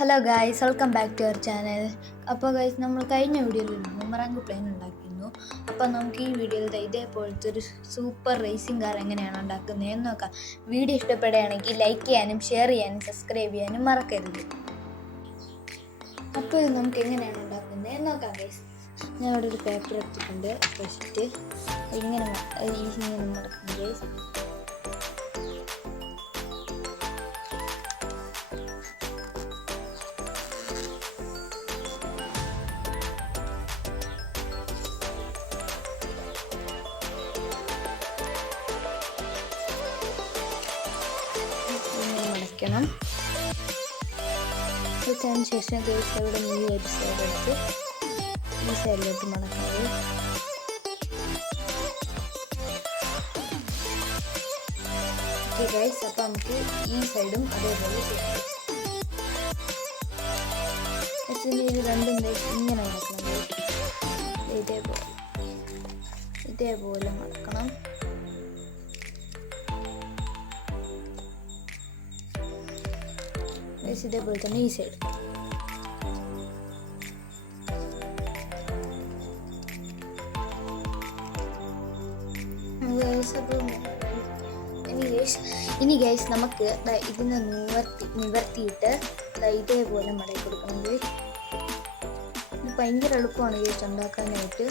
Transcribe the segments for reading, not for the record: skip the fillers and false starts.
Hello guys, welcome back to our channel. അപ്പോൾ guys, നമ്മൾ കഴിഞ്ഞ വീഡിയോയിൽ ഒരു ബൂമറാങ് പ്ലെയിൻ ഉണ്ടാക്കിയിരുന്നു. അപ്പോൾ നമുക്ക് ഈ വീഡിയോയിൽ ഇതേപോലത്തെ ഒരു സൂപ്പർ റേസിംഗ് കാർ എങ്ങനെയാണ് ഉണ്ടാക്കുന്നതെന്ന് നോക്കാം. വീഡിയോ ഇഷ്ടപ്പെടുകയാണെങ്കിൽ ലൈക്ക് ചെയ്യാനും ഷെയർ ചെയ്യാനും സബ്സ്ക്രൈബ് ചെയ്യാനും മറക്കരുത്. അപ്പോൾ ഇത് നമുക്ക് എങ്ങനെയാണ് ഉണ്ടാക്കുന്നതെന്ന് നോക്കാം ഗായ്സ്. ഞാൻ അവിടെ ഒരു പേപ്പർ എടുത്തിട്ടുണ്ട്. വെച്ചിട്ട് ഇങ്ങനെ മടക്കും ഗായ്സ്. മടക്കണം. വെച്ചതിന് ശേഷം ഗൈസ് അവിടെ ഈ ഒരു സൈഡ് എടുത്ത് ഈ സൈഡിലോട്ട് മടക്കുന്നത്. ഓക്കെ ഗൈസ്, അപ്പോൾ നമുക്ക് ഈ സൈഡും അതേപോലെ ചെയ്യാം. ഇത് രണ്ടും ഇങ്ങനെ മടക്കണം. ഇതേപോലെ മടക്കണം. ഇതേപോലെ തന്നെ ഈ സൈഡ്. ഇനി ഗൈസ് നമുക്ക് ഇതിനെ നിവർത്തിയിട്ട് ഇതേപോലെ മടക്കി കൊടുക്കുന്നത്. ഇത് ഭയങ്കര എളുപ്പമാണ് ഗൈസ് ഉണ്ടാക്കാനായിട്ട്.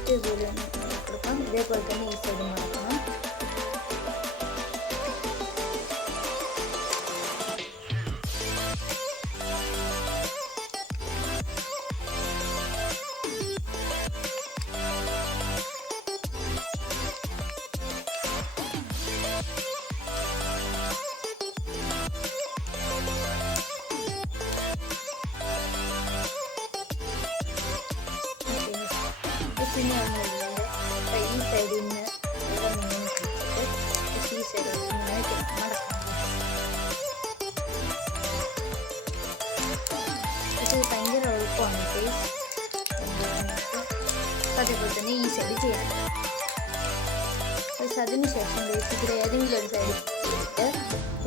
ഇതേപോലെ കൊടുക്കാം. ഇതേപോലെ തന്നെ ഈ സൈഡ് മടക്കണം. പിന്നെ ഈ സൈഡിൽ നിന്ന് ഈ സൈഡിൽ മടക്കാം. ഇത് ഭയങ്കര എളുപ്പമാണ് ഗൈസ്. അതേപോലെ തന്നെ ഈ സൈഡ് ചെയ്യാം. അതിന് ശേഷം ഗൈസ് ഇവിടെ ഏതെങ്കിലും ഒരു സൈഡ്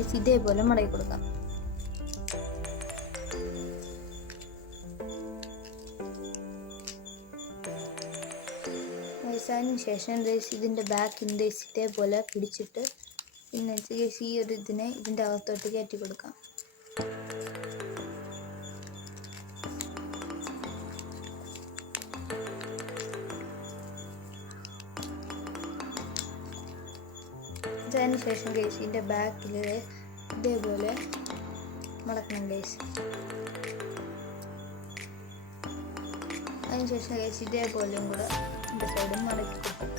ഇട്ട് ഇതേപോലെ മടക്കി കൊടുക്കാം. അതിന് ശേഷം ഇതിൻ്റെ ബാക്കിൻ്റെ ഇതേപോലെ പിടിച്ചിട്ട് പിന്നെ ഈ ഒരു ഇതിനെ ഇതിൻ്റെ അകത്തോട്ട് കയറ്റി കൊടുക്കാം. അതിന് ശേഷം ഗൈസ് ഇതിൻ്റെ ബാക്കിൽ ഇതേപോലെ മടക്കണം ഗൈസ്. അതിനുശേഷം ഗൈസ് ഇതേപോലെയും കൂടെ സൈഡും മടക്കി കൊടുക്കും.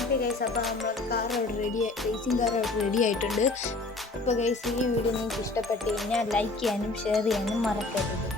ഓക്കെ ഗൈസ്, അപ്പോൾ നമ്മൾ റേസിംഗ് കാർ റെഡി ആയിട്ടുണ്ട്. അപ്പോൾ ഗൈസ്, ഈ വീഡിയോ നിങ്ങൾക്ക് ഇഷ്ടപ്പെട്ട് കഴിഞ്ഞാൽ ലൈക്ക് ചെയ്യാനും ഷെയർ ചെയ്യാനും മറക്കരുത്.